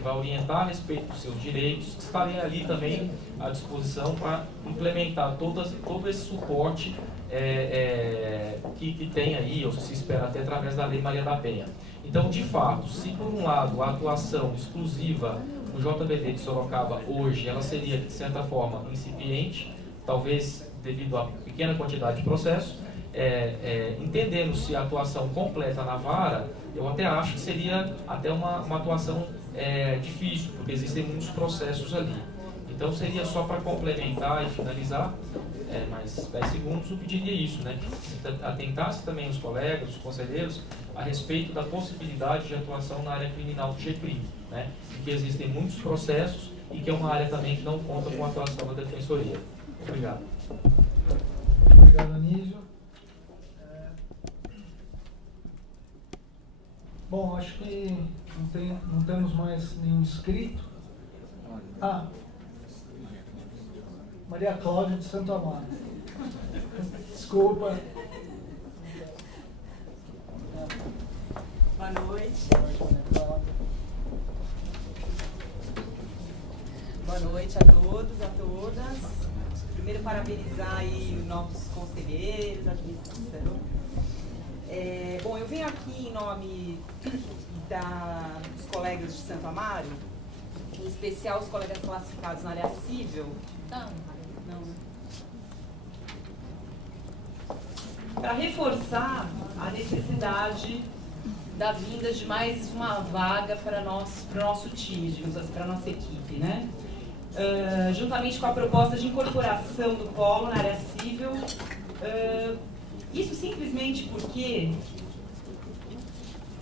que vai orientar a respeito dos seus direitos, que estarem ali também à disposição para implementar todo esse suporte que tem aí, ou se espera até através da Lei Maria da Penha. Então, de fato, se por um lado a atuação exclusiva do JBD de Sorocaba hoje, ela seria, de certa forma, incipiente, talvez devido à pequena quantidade de processos, entendendo-se a atuação completa na vara, eu até acho que seria até uma atuação difícil, porque existem muitos processos ali. Então seria só para complementar e finalizar, mais 10 segundos, eu pediria isso, né? Que atentasse também os colegas, os conselheiros, a respeito da possibilidade de atuação na área criminal do GEPRI, né? Que existem muitos processos e que é uma área também que não conta com a atuação da Defensoria. Obrigado. Obrigado, Anísio. Bom, acho que não temos mais nenhum inscrito. Maria Cláudia de Santo Amaro. Desculpa. Boa noite. Boa noite a todos, a todas. Primeiro, parabenizar aí os nossos conselheiros, a administração. Bom, eu venho aqui em nome dos colegas de Santo Amaro, em especial os colegas classificados na área civil. Para reforçar a necessidade da vinda de mais uma vaga para o nosso time, digamos assim, para a nossa equipe, né? Juntamente com a proposta de incorporação do polo na área civil, isso simplesmente porque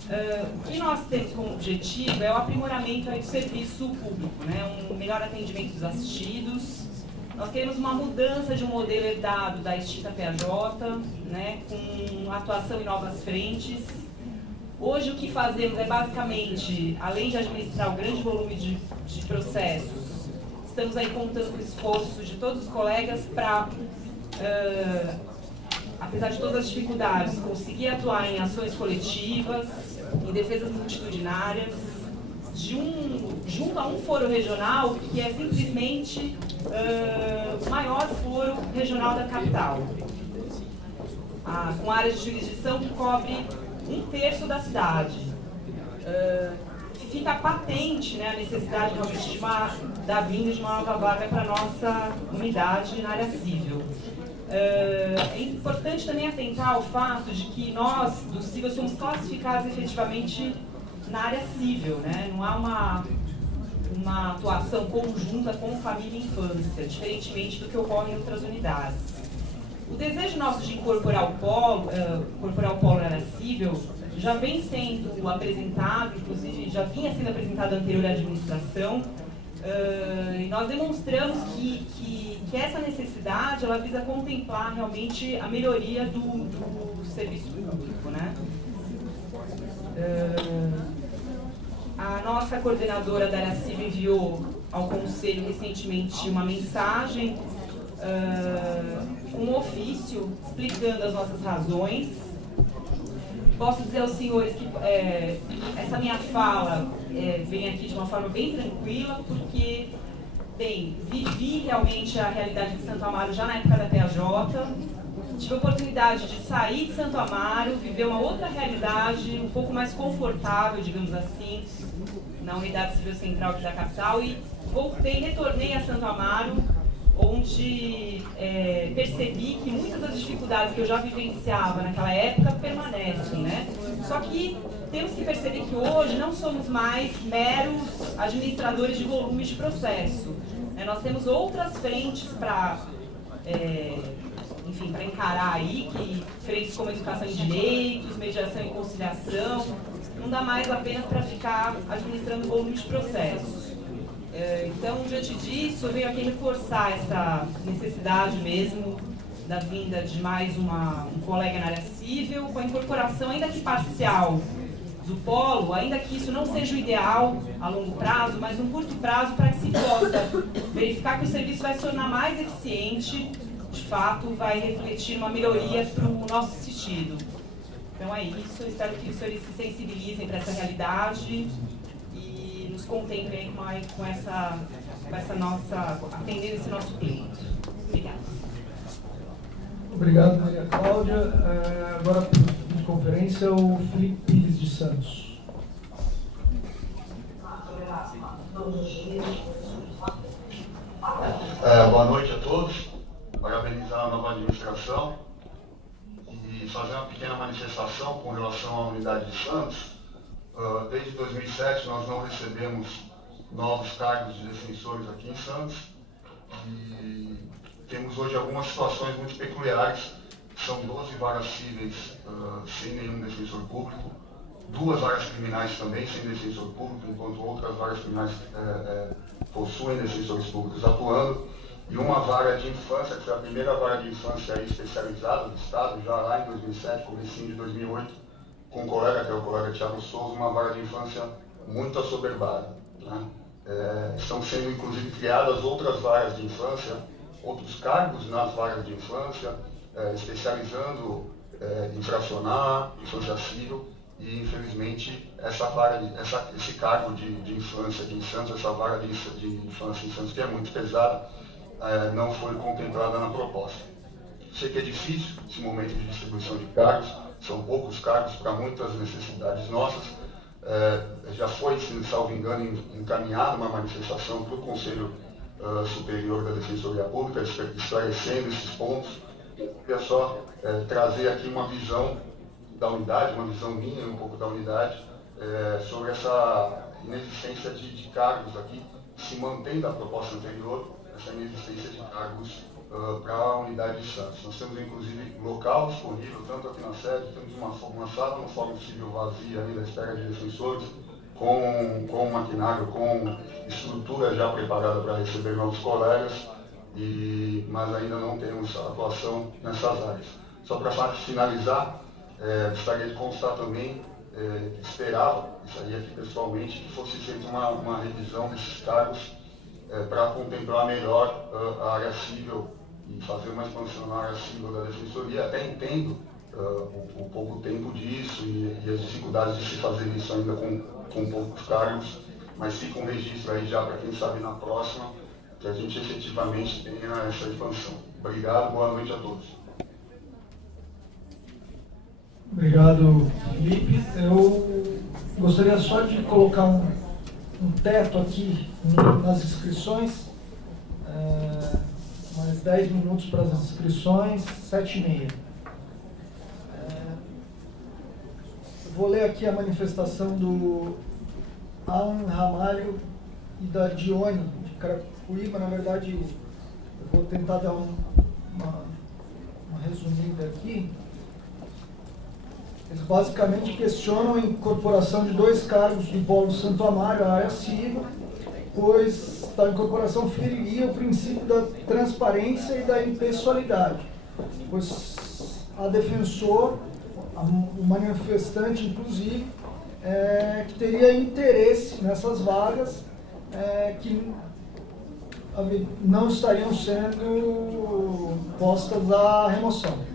o que nós temos como objetivo é o aprimoramento do serviço público, né? Um melhor atendimento dos assistidos. Nós queremos uma mudança de um modelo herdado da extinta PJ, né? Com atuação em novas frentes. Hoje o que fazemos é basicamente, além de administrar o grande volume de processos, estamos aí contando com o esforço de todos os colegas para, apesar de todas as dificuldades, conseguir atuar em ações coletivas, em defesas multitudinárias, junto a um foro regional que é simplesmente o maior foro regional da capital, com áreas de jurisdição que cobre 1/3 da cidade. Fica patente, né, a necessidade realmente da vinda de uma nova vaga para a nossa unidade na área civil. É importante também atentar ao fato de que nós, do civil, somos classificados efetivamente na área civil, né? Não há uma atuação conjunta com família e infância, diferentemente do que ocorre em outras unidades. O desejo nosso de incorporar o polo na área civil já vem sendo apresentado, inclusive já vinha sendo apresentado à anterior administração, e nós demonstramos que essa necessidade ela visa contemplar realmente a melhoria do serviço público, né? A nossa coordenadora da área civil enviou ao Conselho recentemente uma mensagem, um ofício explicando as nossas razões. Posso dizer aos senhores que essa minha fala vem aqui de uma forma bem tranquila, porque, bem, vivi realmente a realidade de Santo Amaro já na época da PJ, tive a oportunidade de sair de Santo Amaro, viver uma outra realidade, um pouco mais confortável, digamos assim, na unidade civil central aqui da capital, e retornei a Santo Amaro, onde percebi que muitas das dificuldades que eu já vivenciava naquela época permanecem, né? Só que temos que perceber que hoje não somos mais meros administradores de volumes de processo, né? Nós temos outras frentes para encarar aí, frentes como educação em direitos, mediação e conciliação, não dá mais apenas para ficar administrando volumes de processos. Então, diante disso, eu venho aqui reforçar essa necessidade mesmo da vinda de mais um colega na área civil, com a incorporação, ainda que parcial, do polo, ainda que isso não seja o ideal a longo prazo, mas no curto prazo, para que se possa verificar que o serviço vai se tornar mais eficiente, de fato, vai refletir uma melhoria para o nosso assistido. Então é isso, eu espero que os senhores se sensibilizem para essa realidade e nos contemplem aí com essa nossa, atendendo esse nosso pleito. Obrigada. Obrigado, Maria Cláudia. Agora, por conferência, o Felipe Pires de Santos. Boa noite a todos. Parabenizar a nova administração e fazer uma pequena manifestação com relação à unidade de Santos. Desde 2007 nós não recebemos novos cargos de defensores aqui em Santos e temos hoje algumas situações muito peculiares. São 12 varas cíveis sem nenhum defensor público, 2 varas criminais também sem defensor público, enquanto outras varas criminais possuem defensores públicos atuando, e uma vara de infância, que foi a primeira vara de infância especializada do Estado, já lá em 2007, comecinho de 2008, com um colega, que é o colega Thiago Souza, uma vara de infância muito assoberbada, né? Estão sendo inclusive criadas outras varas de infância, outros cargos nas varas de infância, especializando infracionar, infância civil, e infelizmente esse cargo de infância em Santos, essa vara de infância em Santos, que é muito pesada, não foi contemplada na proposta. Sei que é difícil esse momento de distribuição de cargos, são poucos cargos para muitas necessidades nossas. Já foi, se salvo engano, encaminhada uma manifestação para o Conselho Superior da Defensoria Pública, esclarecendo esses pontos. Eu queria só trazer aqui uma visão da unidade, uma visão minha, um pouco da unidade, sobre essa inexistência de cargos aqui, se mantém da proposta anterior, essa inexistência de cargos para a unidade de Santos. Nós temos, inclusive, local disponível, tanto aqui na sede, temos uma sala no Fórum Civil vazia, ainda à espera de defensores, com maquinário, com estrutura já preparada para receber novos colegas, mas ainda não temos atuação nessas áreas. Só para finalizar, gostaria de constar também que esperava, isso aí aqui pessoalmente, que fosse feita uma revisão desses cargos para contemplar melhor a área civil e fazer uma expansão na área civil da Defensoria. Até entendo o pouco tempo disso e as dificuldades de se fazer isso ainda com poucos cargos, mas fica um registro aí já para quem sabe na próxima, que a gente efetivamente tenha essa expansão. Obrigado, boa noite a todos. Obrigado, Felipe. Eu gostaria só de colocar um teto aqui nas inscrições, mais 10 minutos para as inscrições, 7h30. Vou ler aqui a manifestação do Alan Ramalho e da Dione de Carapicuíba. Na verdade, eu vou tentar dar uma resumida aqui. Eles basicamente questionam a incorporação de 2 cargos do Polo Santo Amaro à área civil, pois a incorporação feriria o princípio da transparência e da impessoalidade, pois a defensor, o manifestante inclusive, que teria interesse nessas vagas que não estariam sendo postas à remoção.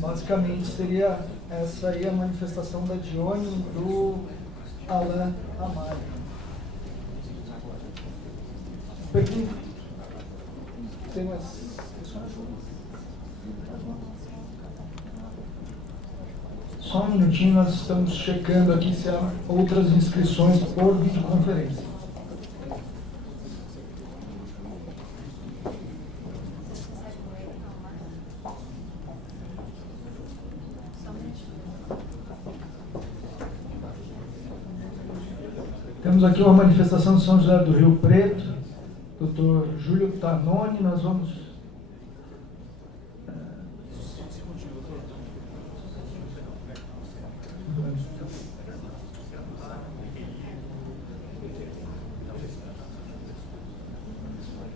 Basicamente seria essa aí a manifestação da Dione e do Alan Ramalho. Pergunta. Tem mais questões? Só um minutinho, nós estamos checando aqui se há outras inscrições por videoconferência. Temos aqui uma manifestação de São José do Rio Preto, Dr. Júlio Tanoni. Nós vamos...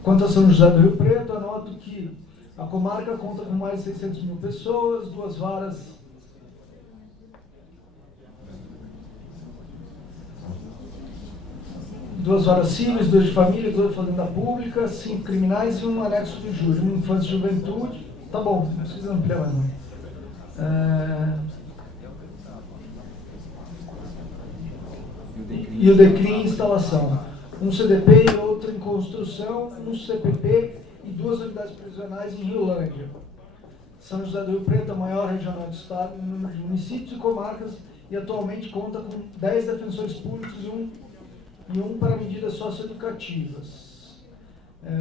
Quanto a São José do Rio Preto, anoto que a comarca conta com mais de 600 mil pessoas, 2 varas 2 varas cíveis, 2 de família, 2 de fazenda pública, 5 criminais e um anexo de júri, uma infância e juventude. Tá bom, não precisa ampliar mais não. E o DECRIM em instalação. Um CDP e outro em construção, um CPP e 2 unidades prisionais em Riolândia. São José do Rio Preto, a maior regional do estado, em número de municípios e comarcas, e atualmente conta com 10 defensores públicos e um para medidas socioeducativas.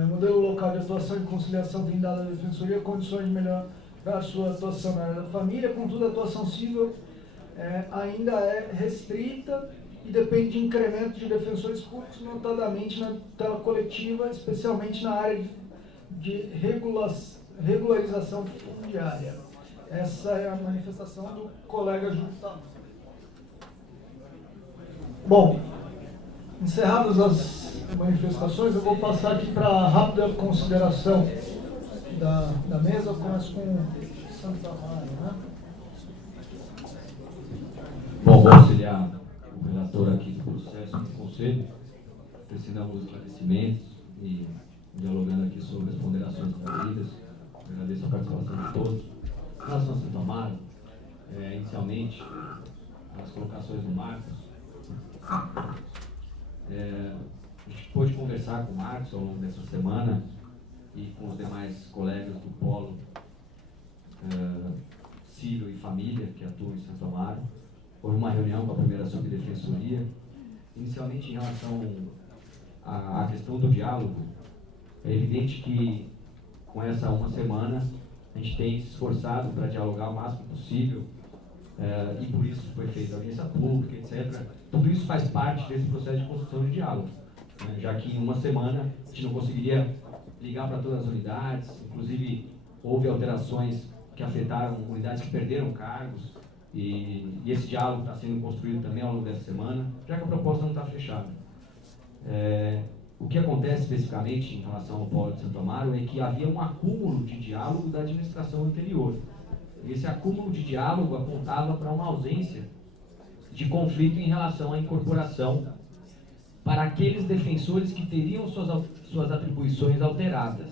Modelo local de atuação e conciliação tem dado à Defensoria condições de melhorar sua atuação na área da família, contudo a atuação civil ainda é restrita e depende de incremento de defensores públicos, notadamente na tutela coletiva, especialmente na área de regularização fundiária. Essa é a manifestação do colega Júlio Tavares. Bom, encerradas as manifestações, eu vou passar aqui para a rápida consideração da mesa. Eu começo com o Santa Maria, né? Bom, vou auxiliar o relator aqui do processo do Conselho, precisamos dos esclarecimentos e dialogando aqui sobre as ponderações trazidas. Agradeço a participação de todos. Em relação a Santo Amaro, inicialmente, as colocações do Marcos, a gente pôde conversar com o Marcos ao longo dessa semana e com os demais colegas do Polo Civil e Família, que atuam em Santo Amaro. Houve uma reunião com a primeira subdefensoria. Inicialmente, em relação à questão do diálogo, é evidente que com essa uma semana a gente tem se esforçado para dialogar o máximo possível e por isso foi feita a audiência pública, etc. Tudo isso faz parte desse processo de construção de diálogo, né? Já que em uma semana a gente não conseguiria ligar para todas as unidades, inclusive houve alterações que afetaram unidades que perderam cargos e esse diálogo está sendo construído também ao longo dessa semana, já que a proposta não está fechada. O que acontece especificamente em relação ao Polo de Santo Amaro é que havia um acúmulo de diálogo da administração anterior. Esse acúmulo de diálogo apontava para uma ausência de conflito em relação à incorporação para aqueles defensores que teriam suas atribuições alteradas.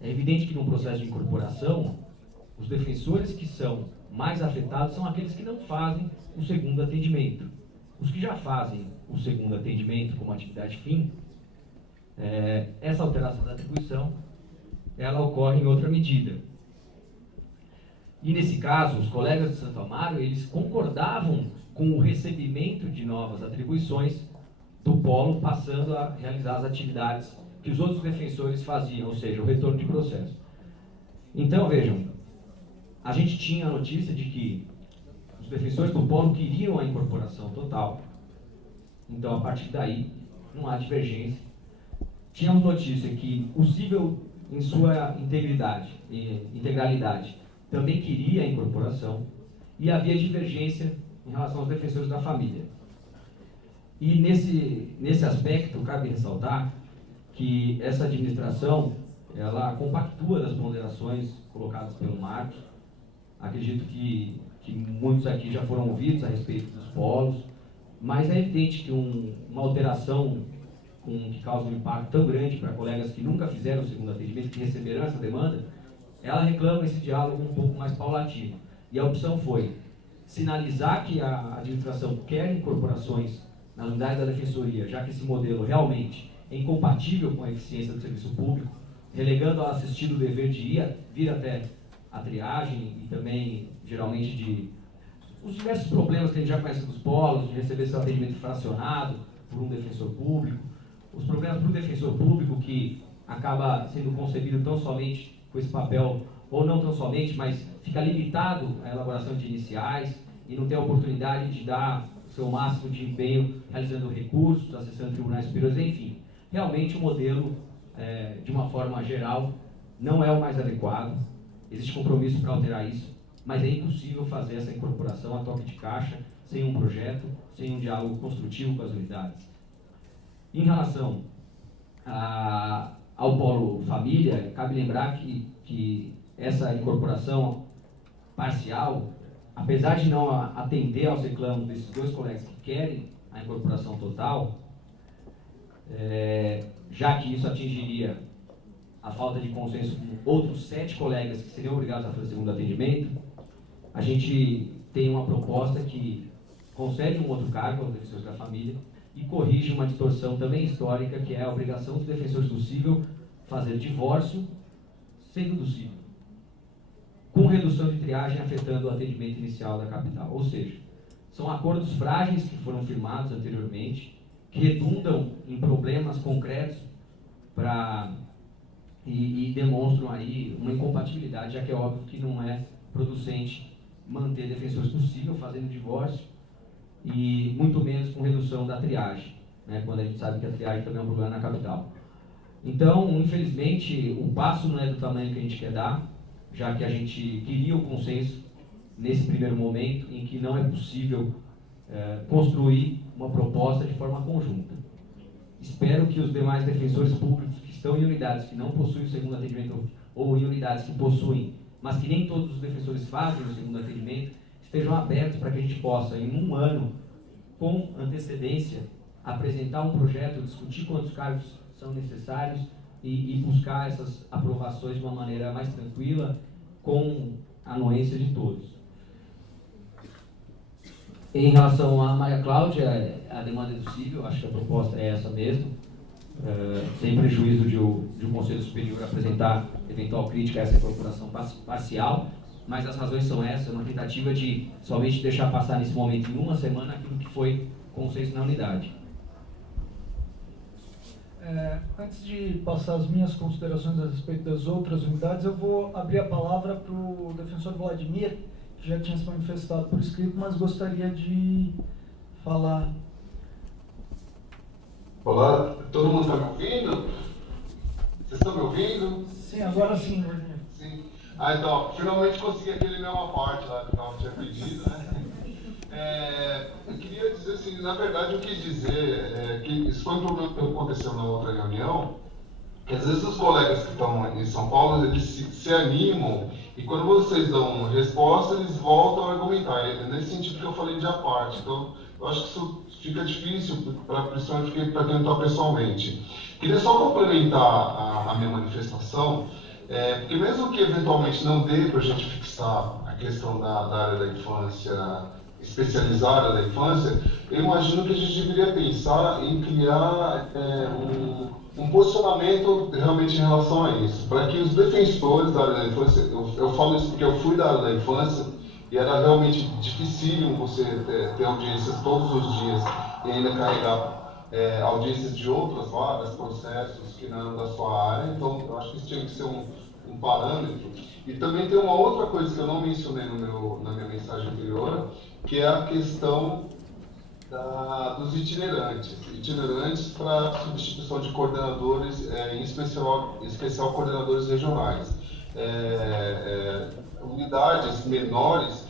É evidente que no processo de incorporação, os defensores que são mais afetados são aqueles que não fazem o segundo atendimento. Os que já fazem o segundo atendimento como atividade fim, essa alteração da atribuição, ela ocorre em outra medida. E nesse caso, os colegas de Santo Amaro, eles concordavam com o recebimento de novas atribuições do polo, passando a realizar as atividades que os outros defensores faziam, ou seja, o retorno de processo. Então, vejam, a gente tinha a notícia de que os defensores do polo queriam a incorporação total. Então, a partir daí, não há divergência. Tínhamos notícia que o cível, em sua integralidade, também queria a incorporação, e havia divergência em relação aos defensores da família. E nesse aspecto, cabe ressaltar que essa administração, ela compactua das ponderações colocadas pelo Marcos. Acredito que muitos aqui já foram ouvidos a respeito dos polos, mas é evidente que uma alteração que causa um impacto tão grande para colegas que nunca fizeram o segundo atendimento, que receberão essa demanda, ela reclama esse diálogo um pouco mais paulatino. E a opção foi sinalizar que a administração quer incorporações nas unidades da Defensoria, já que esse modelo realmente é incompatível com a eficiência do serviço público, relegando ao assistido o dever de vir até a triagem e também, geralmente, de os diversos problemas que a gente já conhece dos polos, de receber seu atendimento fracionado por um defensor público, os problemas para o defensor público que acaba sendo concebido tão somente com esse papel, ou não tão somente, mas fica limitado à elaboração de iniciais e não tem a oportunidade de dar o seu máximo de empenho realizando recursos, acessando tribunais superiores, enfim. Realmente o modelo, de uma forma geral, não é o mais adequado. Existe compromisso para alterar isso, mas é impossível fazer essa incorporação a toque de caixa, sem um projeto, sem um diálogo construtivo com as unidades. Em relação ao Polo Família, cabe lembrar que essa incorporação parcial, apesar de não atender aos reclamos desses dois colegas que querem a incorporação total, já que isso atingiria a falta de consenso com outros 7 colegas que seriam obrigados a fazer segundo atendimento, a gente tem uma proposta que concede um outro cargo aos defensores da família e corrige uma distorção também histórica, que é a obrigação dos defensores do cível fazer divórcio sendo do cível, com redução de triagem afetando o atendimento inicial da capital. Ou seja, são acordos frágeis que foram firmados anteriormente, que redundam em problemas concretos e demonstram aí uma incompatibilidade, já que é óbvio que não é producente manter defensores do cível fazendo divórcio e muito menos com redução da triagem, né, quando a gente sabe que a triagem também é um problema na capital. Então, infelizmente, o passo não é do tamanho que a gente quer dar, já que a gente queria o consenso nesse primeiro momento em que não é possível construir uma proposta de forma conjunta. Espero que os demais defensores públicos que estão em unidades que não possuem o segundo atendimento ou em unidades que possuem, mas que nem todos os defensores fazem o segundo atendimento, estejam abertos para que a gente possa, em um ano, com antecedência, apresentar um projeto, discutir quantos cargos são necessários e buscar essas aprovações de uma maneira mais tranquila, com a anuência de todos. Em relação à Maria Cláudia, a demanda é do cível, acho que a proposta é essa mesmo, sem prejuízo de o Conselho Superior apresentar eventual crítica a essa incorporação parcial, mas as razões são essas, uma tentativa de somente deixar passar nesse momento, em uma semana, aquilo que foi consenso na unidade. Antes de passar as minhas considerações a respeito das outras unidades, eu vou abrir a palavra para o defensor Vladimir, que já tinha se manifestado por escrito, mas gostaria de falar. Olá, todo mundo está me ouvindo? Vocês estão me ouvindo? Sim, agora sim, Vladimir. Sim. Então, finalmente consegui aquele mesma parte lá que eu tinha pedido, né? Eu queria dizer assim, na verdade eu quis dizer que isso foi um problema que aconteceu na outra reunião, que às vezes os colegas que estão em São Paulo, eles se animam e quando vocês dão resposta, eles voltam a argumentar. É nesse sentido que eu falei de à parte. Então, eu acho que isso fica difícil, principalmente para quem está pessoalmente. Queria só complementar a minha manifestação, porque mesmo que eventualmente não dê para a gente fixar a questão da área da infância, especializada da infância, eu imagino que a gente deveria pensar em criar um posicionamento realmente em relação a isso, para que os defensores da área da infância, eu falo isso porque eu fui da área da infância e era realmente dificílimo você ter audiências todos os dias e ainda carregar audiências de outras vagas, processos que não eram da sua área, então eu acho que isso tinha que ser um parâmetro. E também tem uma outra coisa que eu não mencionei na minha mensagem anterior, que é a questão dos itinerantes para substituição de coordenadores, em especial coordenadores regionais. Unidades menores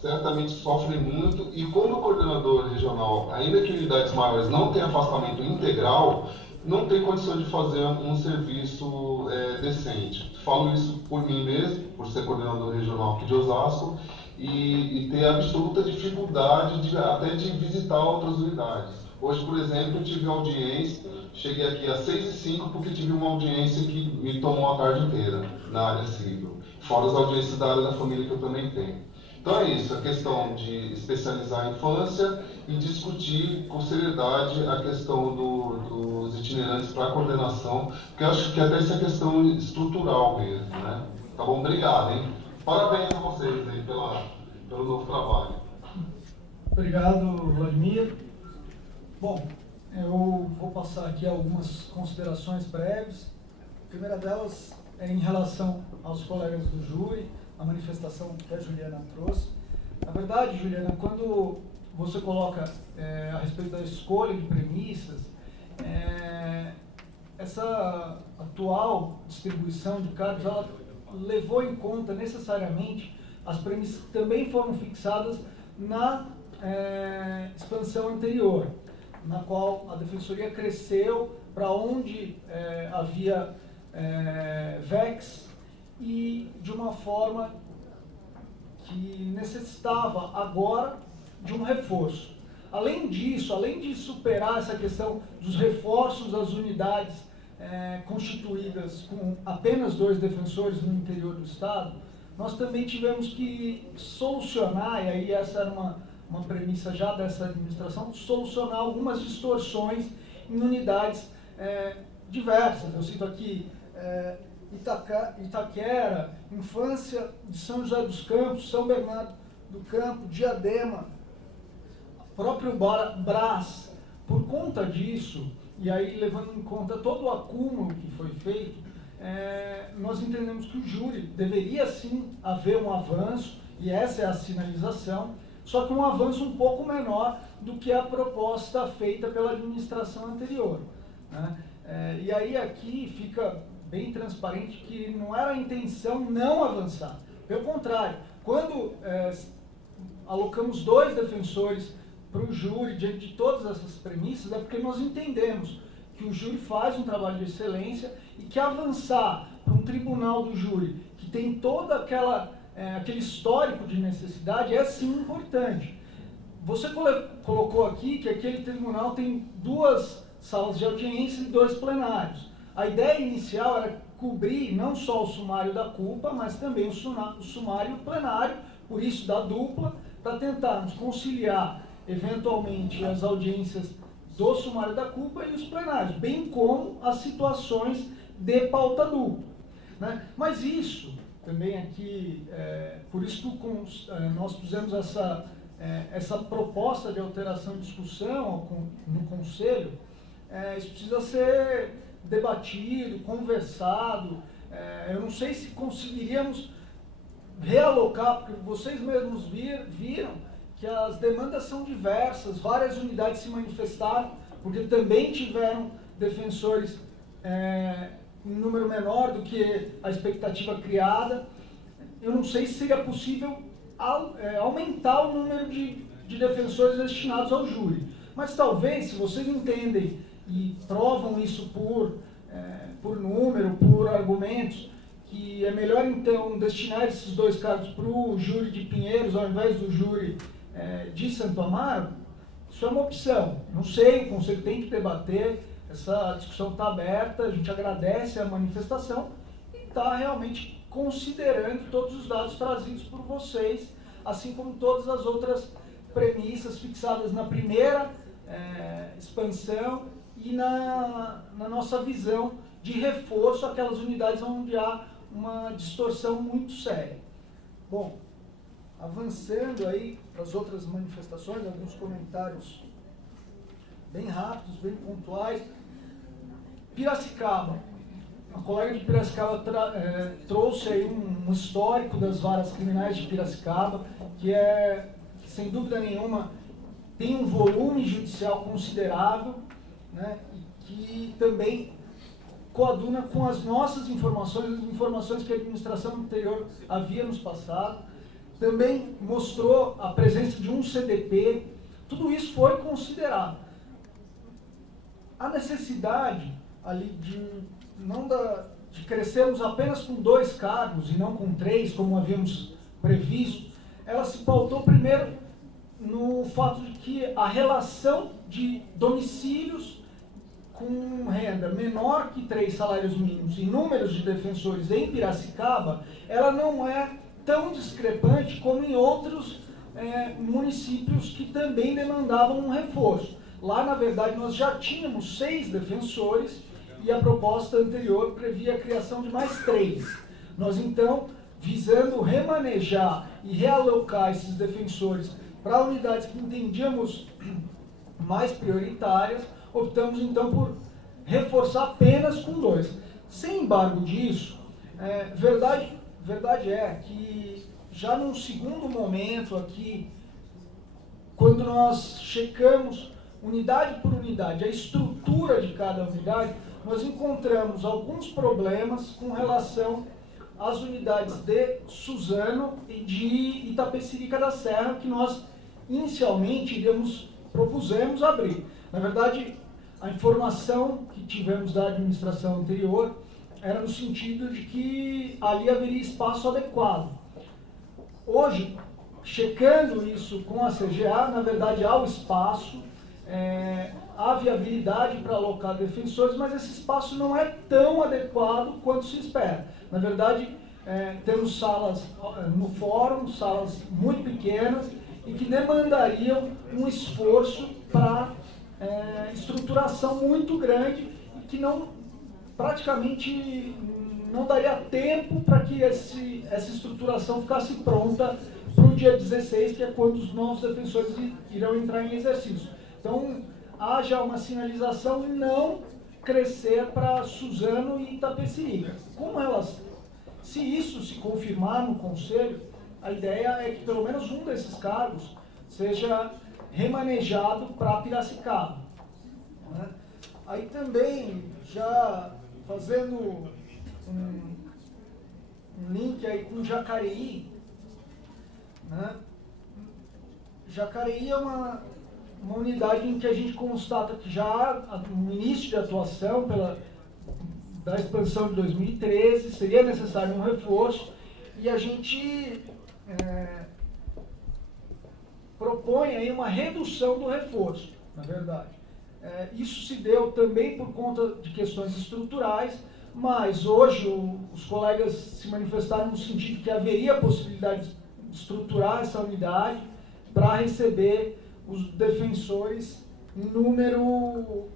certamente sofrem muito e quando o coordenador regional, ainda que unidades maiores não tenham afastamento integral, não tem condição de fazer um serviço decente. Falo isso por mim mesmo, por ser coordenador regional aqui de Osasco, e ter absoluta dificuldade até de visitar outras unidades. Hoje, por exemplo, eu tive audiência, cheguei aqui às 6h05 porque tive uma audiência que me tomou a tarde inteira na área civil, fora as audiências da área da família que eu também tenho. Então é isso, a questão de especializar a infância e discutir com seriedade a questão dos itinerantes para a coordenação, porque eu acho que até essa questão estrutural mesmo, né? Tá bom? Obrigado, hein? Parabéns a vocês aí pelo novo trabalho. Obrigado, Vladimir. Bom, eu vou passar aqui algumas considerações breves. A primeira delas é em relação aos colegas do júri, a manifestação que a Juliana trouxe. Na verdade, Juliana, quando você coloca a respeito da escolha de premissas, essa atual distribuição de cargos, ela levou em conta necessariamente as premissas que também foram fixadas na expansão anterior, na qual a Defensoria cresceu para onde havia VEX, e de uma forma que necessitava agora de um reforço. Além disso, além de superar essa questão dos reforços das unidades constituídas com apenas 2 defensores no interior do Estado, nós também tivemos que solucionar, e aí essa era uma premissa já dessa administração, solucionar algumas distorções em unidades diversas. Eu cito aqui Itaquera, Infância de São José dos Campos, São Bernardo do Campo, Diadema, próprio Brás. Por conta disso, e aí levando em conta todo o acúmulo que foi feito, nós entendemos que o júri deveria sim haver um avanço, e essa é a sinalização, só que um avanço um pouco menor do que a proposta feita pela administração anterior, né? E aí aqui fica bem transparente que não era a intenção não avançar. Pelo contrário, quando alocamos 2 defensores para o júri, diante de todas essas premissas, é porque nós entendemos que o júri faz um trabalho de excelência e que avançar para um tribunal do júri que tem todo aquele histórico de necessidade é sim importante. Você colocou aqui que aquele tribunal tem 2 salas de audiência e 2 plenários. A ideia inicial era cobrir não só o sumário da culpa, mas também o sumário plenário, por isso da dupla, para tentarmos conciliar eventualmente as audiências do sumário da culpa e os plenários, bem como as situações de pauta dupla, né? Mas isso também aqui, por isso que nós fizemos essa proposta de alteração e discussão no Conselho. Isso precisa ser debatido, conversado. Eu não sei se conseguiríamos realocar, porque vocês mesmos viram que as demandas são diversas, várias unidades se manifestaram, porque também tiveram defensores em número menor do que a expectativa criada. Eu não sei se seria possível aumentar o número de defensores destinados ao júri, mas talvez, se vocês entendem e provam isso por número, por argumentos, que é melhor então destinar esses 2 cargos para o júri de Pinheiros ao invés do júri de Santo Amaro, isso é uma opção. Não sei, o Conselho tem que debater, essa discussão está aberta, a gente agradece a manifestação e está realmente considerando todos os dados trazidos por vocês, assim como todas as outras premissas fixadas na primeira expansão e na nossa visão de reforço àquelas unidades onde há uma distorção muito séria. Bom, avançando aí para as outras manifestações, alguns comentários bem rápidos, bem pontuais. Piracicaba. A colega de Piracicaba trouxe aí um histórico das varas criminais de Piracicaba, que sem dúvida nenhuma, tem um volume judicial considerável, né, e que também coaduna com as nossas informações, as informações que a administração anterior havia nos passado. Também mostrou a presença de um CDP, tudo isso foi considerado. A necessidade ali de crescermos apenas com 2 cargos e não com 3, como havíamos previsto, ela se pautou primeiro no fato de que a relação de domicílios com renda menor que 3 salários mínimos e números de defensores em Piracicaba, ela não é tão discrepante como em outros municípios que também demandavam um reforço. Lá, na verdade, nós já tínhamos 6 defensores e a proposta anterior previa a criação de mais 3. Nós, então, visando remanejar e realocar esses defensores para unidades que entendíamos mais prioritárias, optamos, então, por reforçar apenas com 2. Sem embargo disso, verdade é que já num segundo momento aqui, quando nós checamos unidade por unidade, a estrutura de cada unidade, nós encontramos alguns problemas com relação às unidades de Suzano e de Itapecerica da Serra, que nós inicialmente propusemos abrir. Na verdade, a informação que tivemos da administração anterior era no sentido de que ali haveria espaço adequado. Hoje, checando isso com a CGA, na verdade há o espaço, há viabilidade para alocar defensores, mas esse espaço não é tão adequado quanto se espera. Na verdade, temos salas no fórum, salas muito pequenas e que demandariam um esforço para estruturação muito grande e que praticamente não daria tempo para que essa estruturação ficasse pronta para o dia 16, que é quando os novos defensores irão entrar em exercício. Então, haja uma sinalização e não crescer para Suzano e Itapecerica. Se isso se confirmar no Conselho, a ideia é que pelo menos um desses cargos seja remanejado para Piracicaba. Né? Aí também, já fazendo um link aí com Jacareí, né? Jacareí é uma unidade em que a gente constata que já há um início de atuação da expansão de 2013, seria necessário um reforço, e a gente propõe aí uma redução do reforço, na verdade. Isso se deu também por conta de questões estruturais, mas hoje os colegas se manifestaram no sentido que haveria a possibilidade de estruturar essa unidade para receber os defensores em número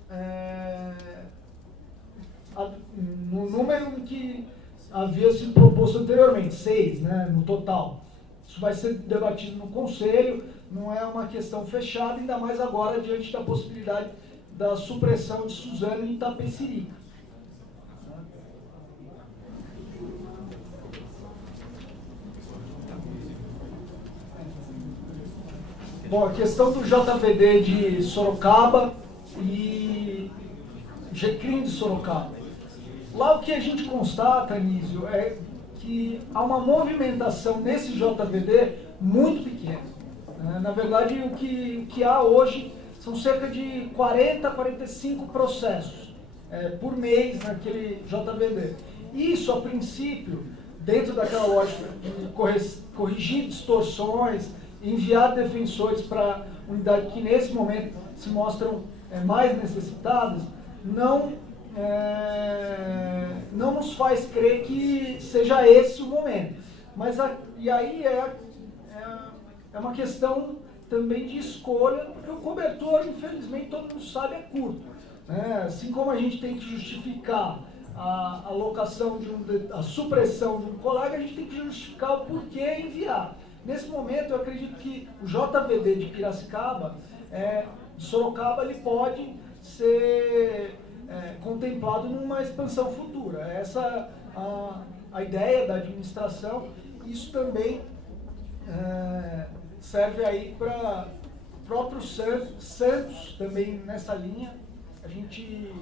no número que havia sido proposto anteriormente, 6, né, no total. Isso vai ser debatido no Conselho, não é uma questão fechada, ainda mais agora diante da possibilidade da supressão de Suzano e Itapecerica. Bom, a questão do JVD de Sorocaba e GCRIM de Sorocaba. Lá o que a gente constata, Anísio, é que há uma movimentação nesse JVD muito pequena. Na verdade, o que há hoje são cerca de 40 a 45 processos por mês naquele JVD. Isso, a princípio, dentro daquela lógica de corrigir distorções, enviar defensores para unidades que nesse momento se mostram mais necessitadas, não nos faz crer que seja esse o momento. Mas e aí é uma questão também de escolha, porque o cobertor, infelizmente, todo mundo sabe, é curto. Assim como a gente tem que justificar a alocação a supressão de um colega, a gente tem que justificar o porquê enviar. Nesse momento, eu acredito que o JVD de Piracicaba, de Sorocaba, ele pode ser contemplado numa expansão futura. Essa a ideia da administração. Isso também serve aí para o próprio Santos, também nessa linha. A gente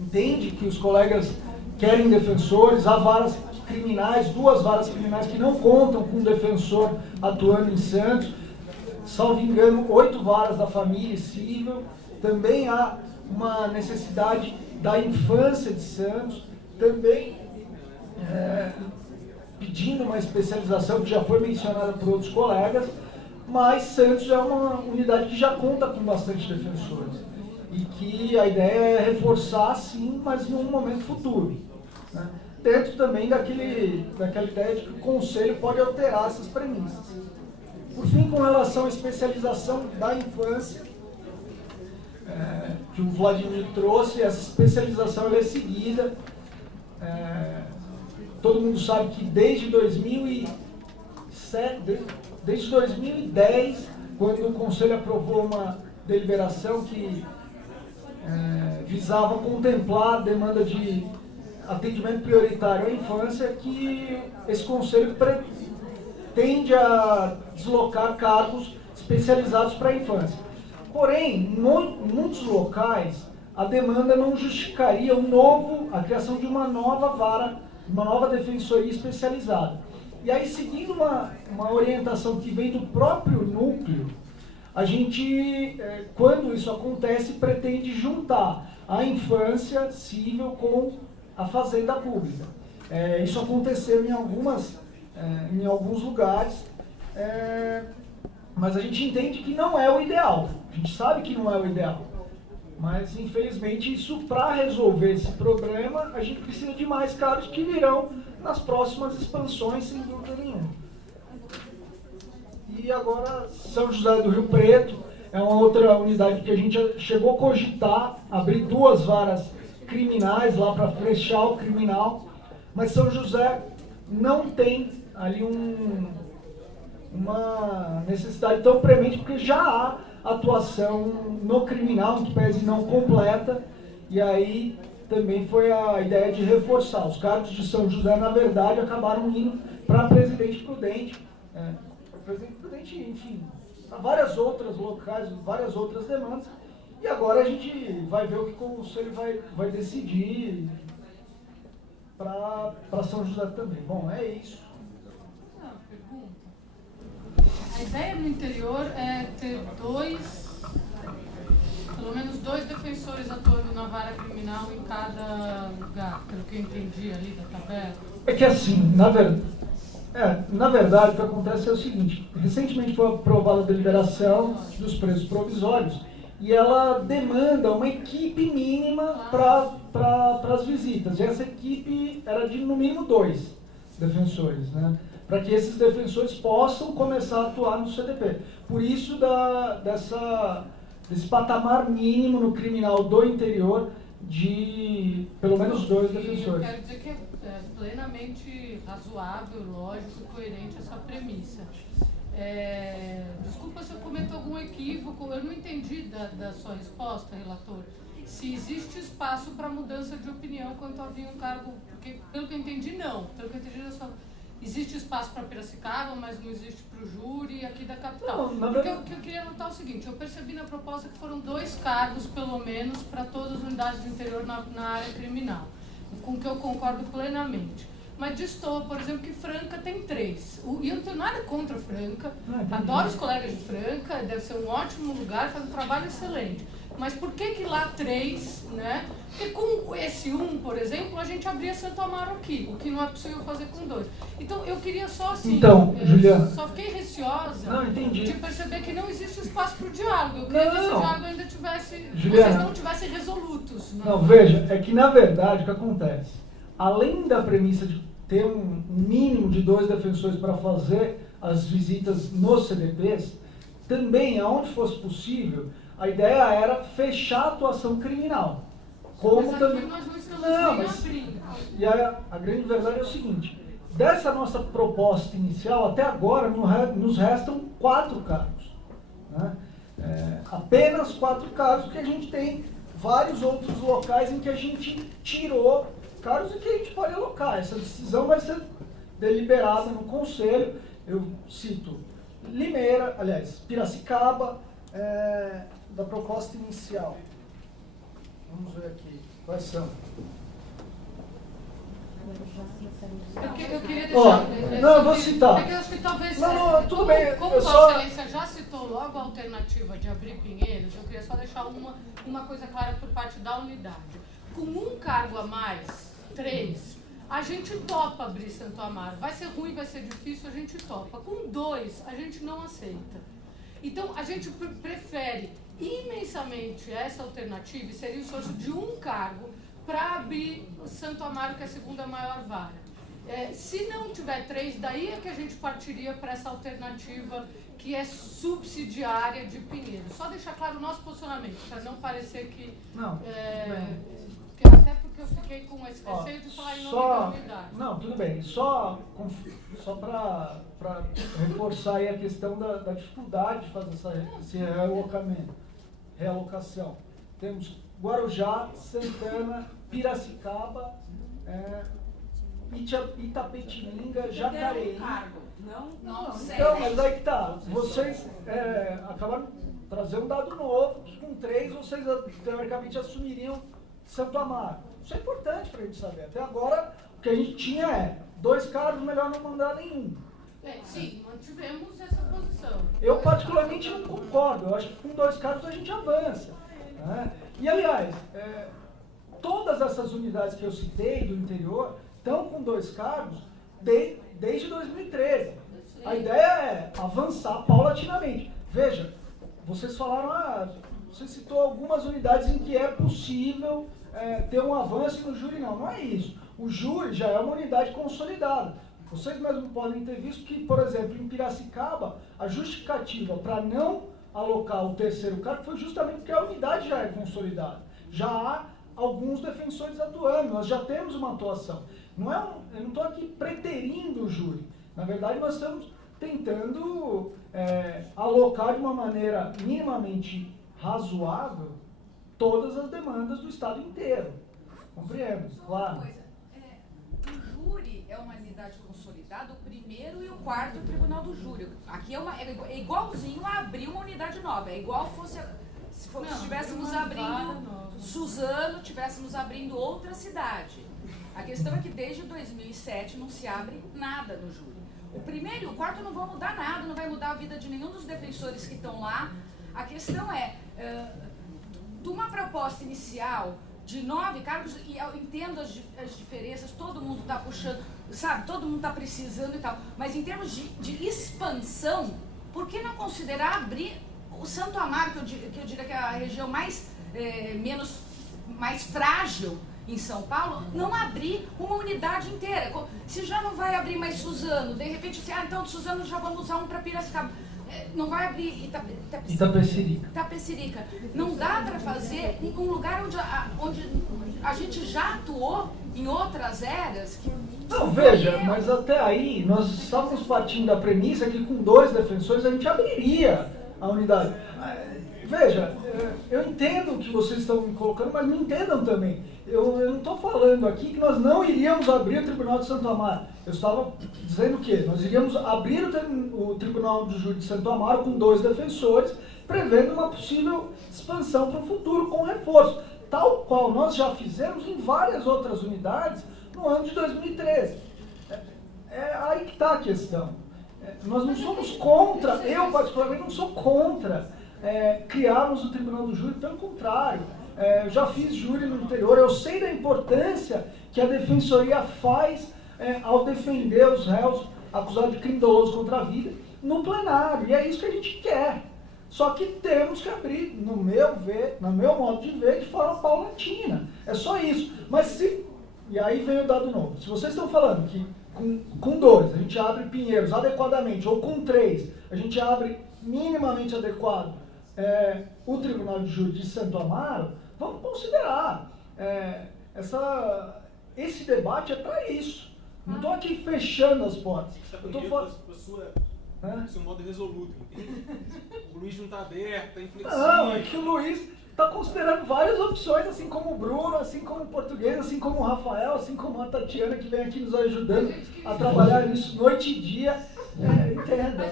entende que os colegas querem defensores, há varas criminais, 2 varas criminais que não contam com um defensor atuando em Santos, salvo engano, 8 varas da família civil. Também há uma necessidade da infância de Santos, também pedindo uma especialização que já foi mencionada por outros colegas, mas Santos é uma unidade que já conta com bastante defensores e que a ideia é reforçar sim, mas num momento futuro, né? Dentro também daquela ideia de que o Conselho pode alterar essas premissas. Por fim, com relação à especialização da infância, que o Vladimir trouxe, essa especialização ela é seguida. Todo mundo sabe que desde 2010, quando o Conselho aprovou uma deliberação que visava contemplar a demanda de atendimento prioritário à infância, que esse Conselho tende a deslocar cargos especializados para a infância. Porém, em muitos locais, a demanda não justificaria a criação de uma nova vara, uma nova defensoria especializada. E aí, seguindo uma orientação que vem do próprio núcleo, a gente, quando isso acontece, pretende juntar a infância civil com a fazenda pública. Isso aconteceu em alguns lugares Mas a gente entende que não é o ideal. A gente sabe que não é o ideal. Mas, infelizmente, isso, para resolver esse problema, a gente precisa de mais carros que virão nas próximas expansões, sem dúvida nenhuma. E agora, São José do Rio Preto é uma outra unidade que a gente chegou a cogitar, abrir 2 varas criminais lá para fechar o criminal, mas São José não tem ali uma necessidade tão premente, porque já há atuação no criminal, que pese não completa, e aí também foi a ideia de reforçar. Os cargos de São José, na verdade, acabaram indo para Presidente Prudente. Presidente Prudente, enfim, para várias outras locais, várias outras demandas, e agora a gente vai ver o que o Conselho vai decidir para São José também. Bom, é isso. A ideia no interior é ter pelo menos dois defensores atuando na vara criminal em cada lugar, pelo que eu entendi ali da tabela. É que assim, na verdade, o que acontece é o seguinte: recentemente foi aprovada a deliberação dos presos provisórios e ela demanda uma equipe mínima para as visitas. E essa equipe era de, no mínimo, 2 defensores, né? Para que esses defensores possam começar a atuar no CDP. Por isso, desse patamar mínimo no criminal do interior de pelo menos 2 defensores. Eu quero dizer que é plenamente razoável, lógico e coerente essa premissa. Desculpa se eu cometo algum equívoco, eu não entendi da sua resposta, relator. Se existe espaço para mudança de opinião quanto havia um cargo, porque pelo que eu entendi, não. Pelo que eu entendi, existe espaço para Piracicaba, mas não existe para o júri aqui da capital. Não, porque eu queria notar o seguinte: eu percebi na proposta que foram 2 cargos, pelo menos, para todas as unidades do interior na área criminal, com que eu concordo plenamente. Mas destoa, por exemplo, que Franca tem 3. E eu não tenho nada contra Franca, adoro os colegas de Franca, deve ser um ótimo lugar, faz um trabalho excelente. Mas por que lá 3, né? Porque com esse 1, por exemplo, a gente abria Santo Amaro aqui, o que não é possível fazer com 2. Então, eu queria só assim... Então, Juliana... Só fiquei receosa de perceber que não existe espaço para o diálogo. Eu queria que esse diálogo ainda tivesse... Juliana, vocês não tivessem resolutos. Né? Não, veja, é que na verdade o que acontece? Além da premissa de ter um mínimo de 2 defensores para fazer as visitas nos CDPs, também, aonde fosse possível, a ideia era fechar a atuação criminal. Como também nós não estamos nem abrindo. E a grande verdade é o seguinte: dessa nossa proposta inicial, até agora nos restam 4 cargos. Né? Apenas 4 cargos, porque a gente tem vários outros locais em que a gente tirou cargos e que a gente pode alocar. Essa decisão vai ser deliberada no Conselho. Eu cito Limeira, aliás, Piracicaba, da proposta inicial. Vamos ver aqui, quais são? Eu queria deixar... não, eu vou citar. É que eu acho que talvez... Não, tudo bem. Como Vossa Excelência já citou logo a alternativa de abrir Pinheiros, eu queria só deixar uma coisa clara por parte da unidade. Com 1 cargo a mais, 3, a gente topa abrir Santo Amaro. Vai ser ruim, vai ser difícil, a gente topa. Com 2, a gente não aceita. Então, a gente prefere imensamente essa alternativa, e seria o esforço de 1 cargo para abrir Santo Amaro, que é a 2ª maior vara. Se não tiver 3, daí é que a gente partiria para essa alternativa que é subsidiária de Pinheiros. Só deixar claro o nosso posicionamento, para não parecer que... Não, até porque eu fiquei com esse receio de falar em nome da unidade. Não, tudo bem. Só para reforçar aí a questão da dificuldade de fazer esse realocação. Temos Guarujá, Santana, Piracicaba, Itapetininga, Jacareí. Não, então, mas aí que tá. Vocês acabaram de trazer um dado novo, que com 3 vocês teoricamente assumiriam Santo Amaro. Isso é importante para a gente saber. Até agora, o que a gente tinha 2 cargos, melhor não mandar nenhum. Sim, mantivemos essa posição. Eu particularmente não concordo. Eu acho que com 2 cargos a gente avança. Né? E, aliás, todas essas unidades que eu citei do interior estão com 2 cargos desde 2013. A ideia é vocês falaram, você citou algumas unidades em que é possível ter um avanço no júri. Não é isso. O júri já é uma unidade consolidada. Vocês mesmos podem ter visto que, por exemplo, em Piracicaba, a justificativa para não alocar o terceiro cargo foi justamente porque a unidade já é consolidada. Já há alguns defensores atuando, nós já temos uma atuação. Eu não estou aqui preterindo o júri. Na verdade, nós estamos tentando alocar de uma maneira minimamente razoável todas as demandas do Estado inteiro. Compreendo, claro. Uma coisa, o júri é uma unidade consolidada, o primeiro e o quarto é o tribunal do júri. Aqui é igualzinho a abrir uma unidade nova, é igual se estivéssemos abrindo Suzano, estivéssemos abrindo outra cidade. A questão é que desde 2007 não se abre nada no júri. O primeiro e o quarto não vão mudar nada, não vai mudar a vida de nenhum dos defensores que estão lá. A questão é, de uma proposta inicial de 9 cargos, e eu entendo as diferenças, todo mundo está puxando, sabe, todo mundo está precisando e tal, mas em termos de expansão, por que não considerar abrir o Santo Amaro, que eu diria que é a região mais frágil em São Paulo, não abrir uma unidade inteira? Se já não vai abrir mais Suzano, de repente, então de Suzano já vamos usar um para Piracicaba. Não vai abrir Itapecerica. Não dá para fazer em um lugar onde a gente já atuou em outras eras. Não, veja, mas até aí nós estávamos partindo da premissa que com 2 defensores a gente abriria a unidade. Veja, eu entendo o que vocês estão me colocando, mas me entendam também. Eu não estou falando aqui que nós não iríamos abrir o Tribunal de Santo Amaro. Eu estava dizendo o quê? Nós iríamos abrir o Tribunal do Júri de Santo Amaro com 2 defensores, prevendo uma possível expansão para o futuro com reforço, tal qual nós já fizemos em várias outras unidades no ano de 2013. É aí que está a questão. Nós não somos contra, eu particularmente não sou contra criarmos o Tribunal do Júri, pelo contrário. Eu já fiz júri no interior, eu sei da importância que a Defensoria faz ao defender os réus acusados de crime doloso contra a vida no plenário, e é isso que a gente quer. Só que temos que abrir, no meu modo de ver, de forma paulatina. É só isso. Mas e aí vem o dado novo. Se vocês estão falando que com 2 a gente abre Pinheiros adequadamente, ou com 3 a gente abre minimamente adequado o Tribunal de Júri de Santo Amaro, vamos considerar. Esse debate é para isso. Não estou aqui fechando as portas. Eu estou falando. Seu modo resoluto, entende? O Luiz não está aberto, está inflexível. Não, é que o Luiz está considerando várias opções, assim como o Bruno, assim como o Português, assim como o Rafael, assim como a Tatiana, que vem aqui nos ajudando a trabalhar nisso noite e dia. Entenda.